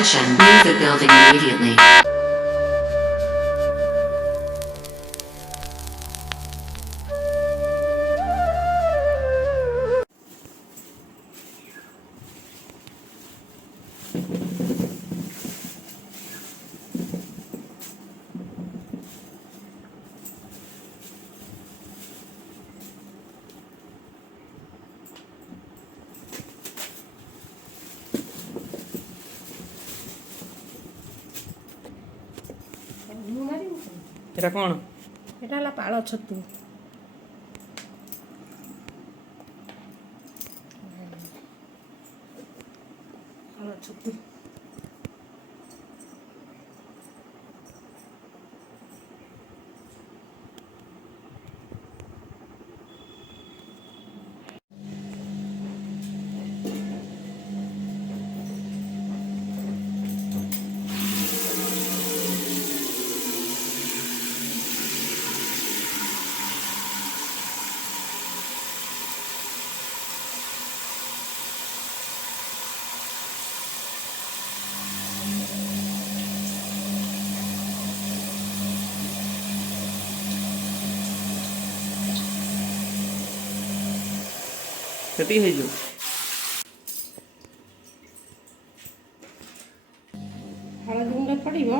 Attention, leave the building immediately. এটা କ'ଣ? এটা ହେଲା ପାଳ ଛତୁ। ପାଳ ଛତୁ ସେତିକି ହେଇଯିବ। ହଳଦୀ ଗୁଣ୍ଡ ପଡ଼ିବ।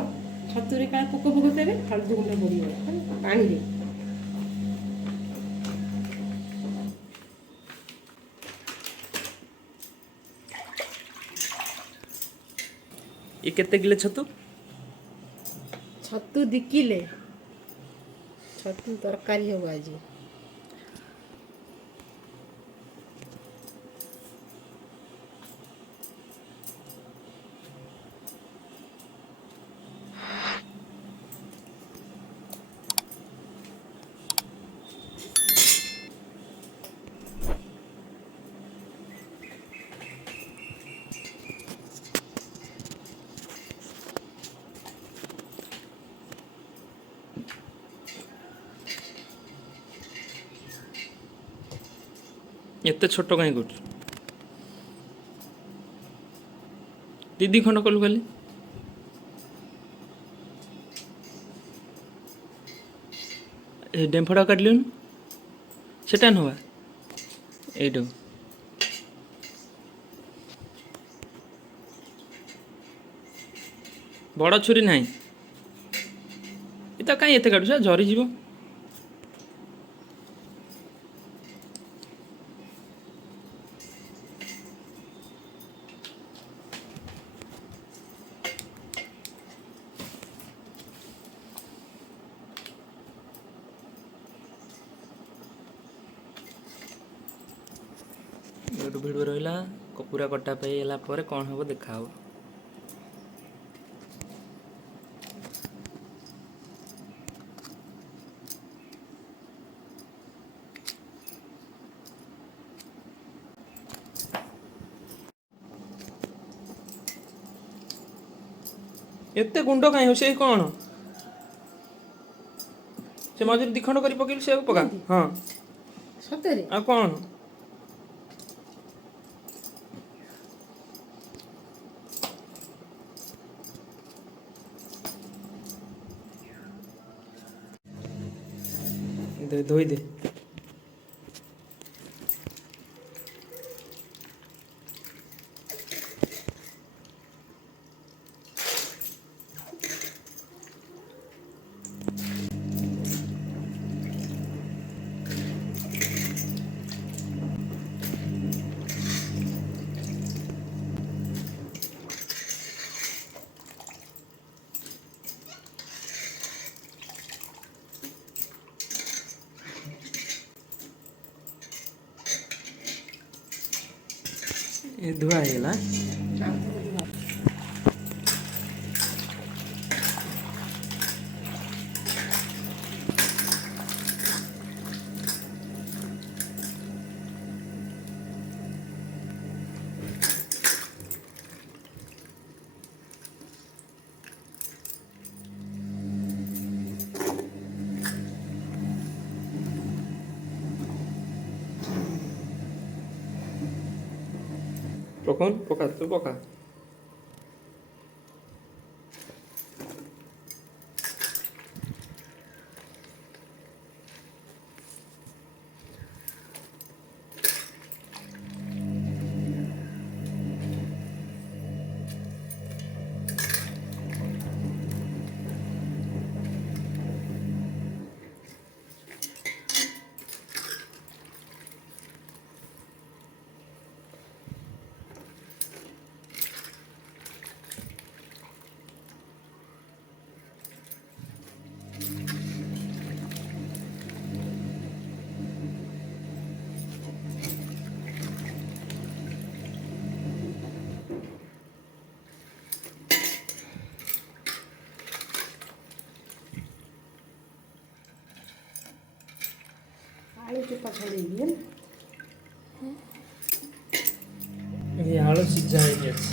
ଛତୁରେ କାଳେ ପୋକ ଦେବେ, ହଳଦୀ ଗୁଣ୍ଡ ପଡ଼ିବ ପାଣିରେ। ଏ କେତେ କିଲୋ ଛତୁ? ଛତୁ 2 କିଲେ। ଛତୁ ତରକାରୀ ହେବ ଆଜି। ଏତେ ଛୋଟ କାହିଁ କରୁଛୁ? ଦିଦି ଖଣ୍ଡ କଲୁ ଖାଲି। ଏ ଡେମ୍ଫଟା କାଟିଲୁନି, ସେଟା ନବା ଏଇଟାକୁ। ବଡ଼ ଛୁରୀ ନାହିଁ। ଏଟା କାହିଁ ଏତେ କାଟୁଛ? ଝରିଯିବ। ଗୋଟେ ଭିଡ଼ିଓ ରହିଲା, ପୁରା କଟା ପାଇ ହେଲା ପରେ କ'ଣ ହେବ ଦେଖାହେବ। ଏତେ ଗୁଣ୍ଡ କାହିଁ ହଉ? ସେଇ କ'ଣ ସେ ମଝିରେ 2 ଖଣ୍ଡ କରି ପକେଇଲୁ, ସେଆକୁ ପକା। ହଁ ସତରେ ଆଉ କ'ଣ? ଧୋଇ ଦେ। ଧୁଆ ହେଇଗଲା। পকা, তু পকা। ଚୋପା ଛଡ଼େଇବି ହେଲା। ଏ ଆଳୁ ସିଝା ହେଇକି ଅଛି।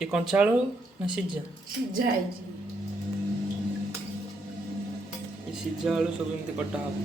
ଏ କଞ୍ଚା ଆଳୁ ନା ସିଝା? ସିଝା ହେଇଛି। ଏ ସିଝା ଆଳୁ ସବୁ ଏମିତି କଟା ହବ।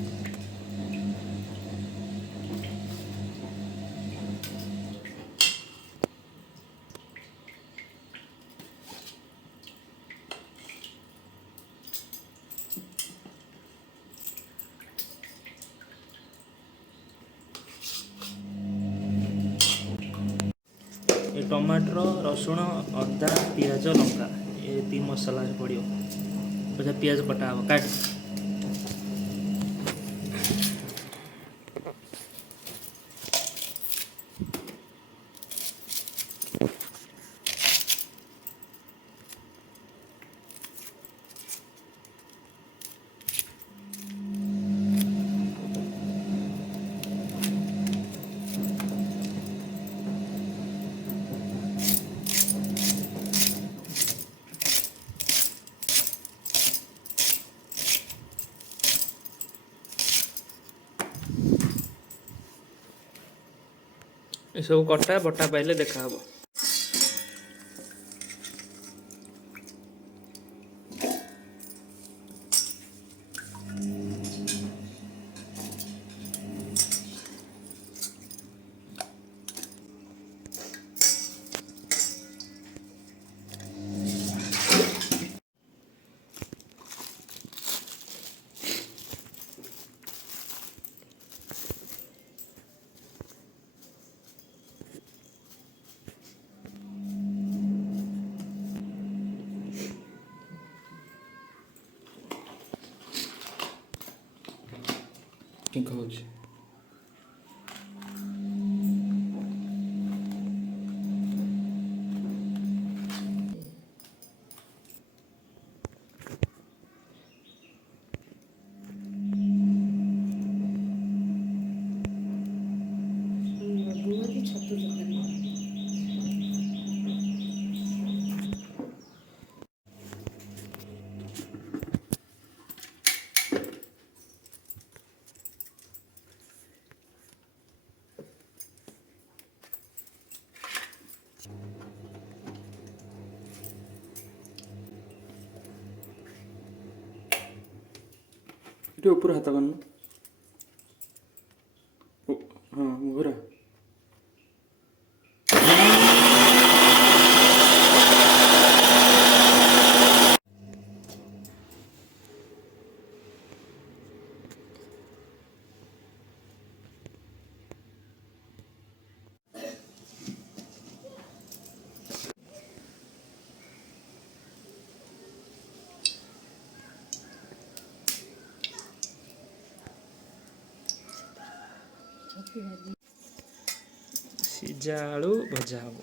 ଏ ଟମାଟର, ରସୁଣ, ଅଦା, ପିଆଜ, ଲଙ୍କା ଏତିକି ମସଲା ପଡ଼ିବ। ପଛେ ପିଆଜ କଟା ହବ। କାଟ। ଏସବୁ କଟା ବଟା ପାଇଲେ ଦେଖାହବ। ଠିକ୍ ହେଉଛି। ଗୁଆତି ଛତୁ ତରକାରୀ। ଏଠି ଉପରେ ହାତ କରନୁ। ହଁ ଘୋରା। ସିଝା ଆଳୁ ଭଜା ହବ।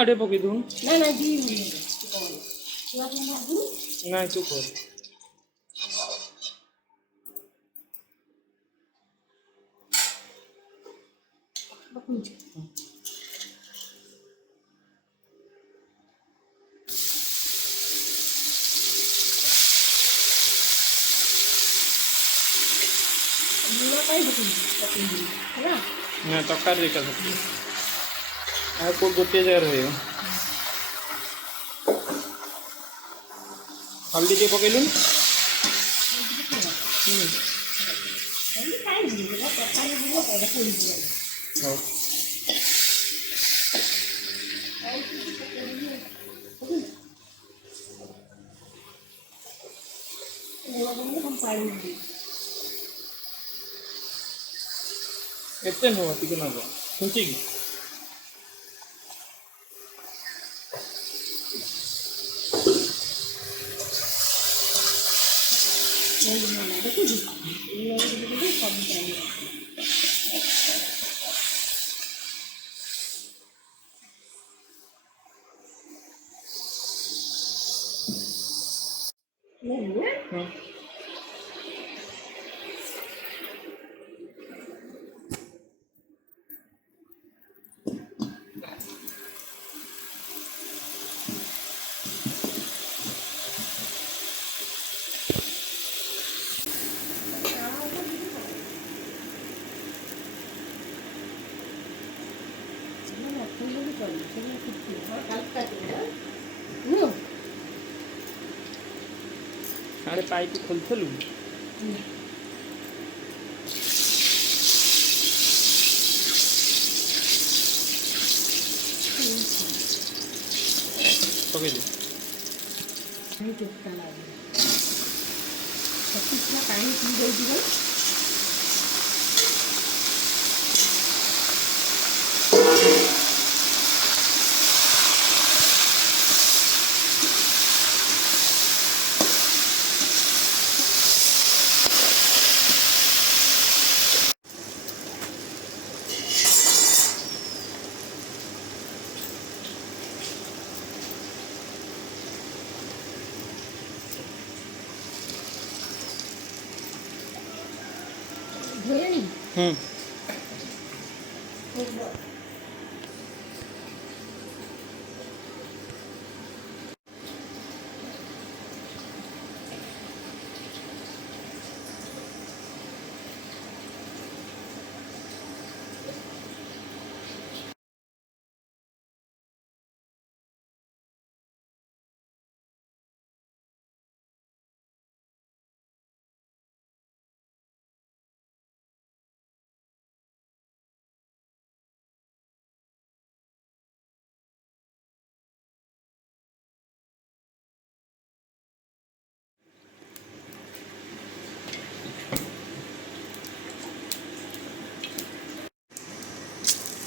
आड़े पकई दूँ ना ना दी छुआ को ना तू कर पकुंच लूण पाई पकुंच है ना ना तकार देखा सकते आ को गोटे जगह रहियो हल्दी टे पकईलु अभी काई दी ना तकारी दिलो पड़े पूरी दियो हो वो बंद हम पानी दी एते नो तिको ना गो खुंची की नहीं ना देखो दी ये लोग सब पानी नहीं है आड़े पाइप खोलथलु पकई दे नहीं चुपता लगे सब इतना पानी पी गई थी भाई धोया नहीं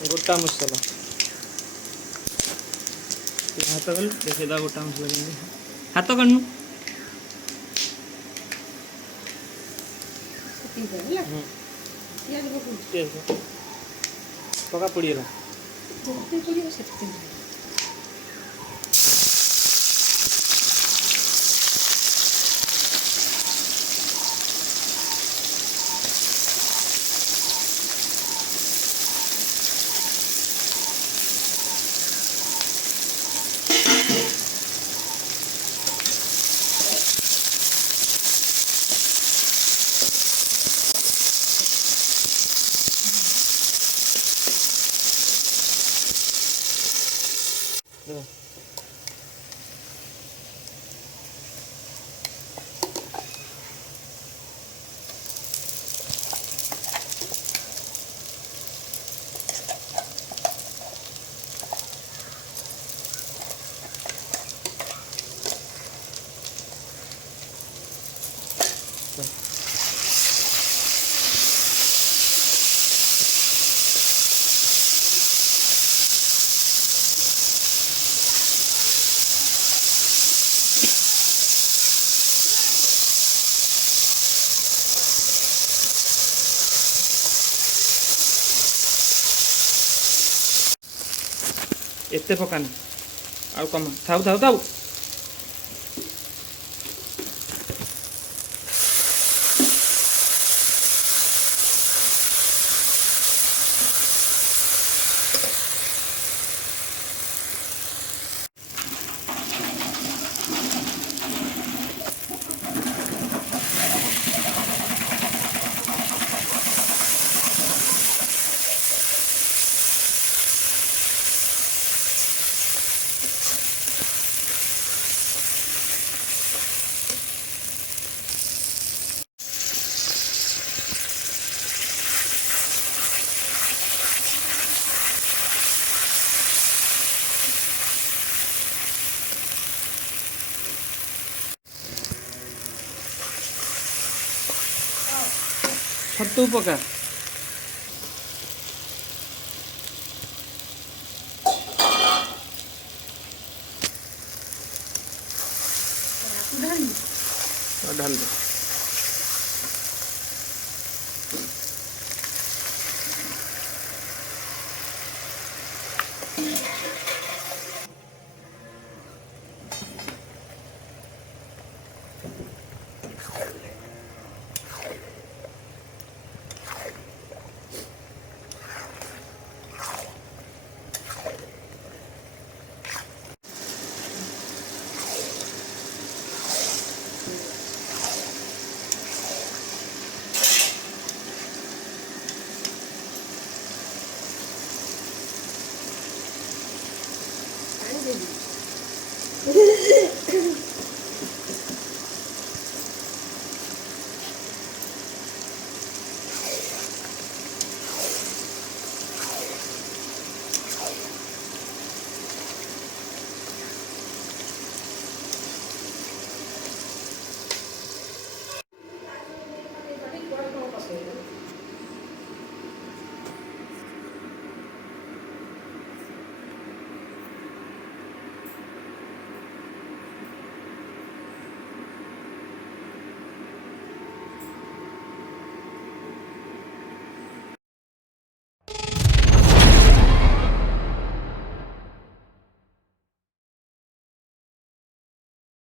गोटा मसाला हाथ कर देखे दा गोटा मसाला केमती हाथ करनु ठीक है ना प्याज पकुंच पका पड़ीगला जल्दी पड़ी सकती है एते पकानी आउ कम थाउ थाउ थाउ छतु पका ढाल दे।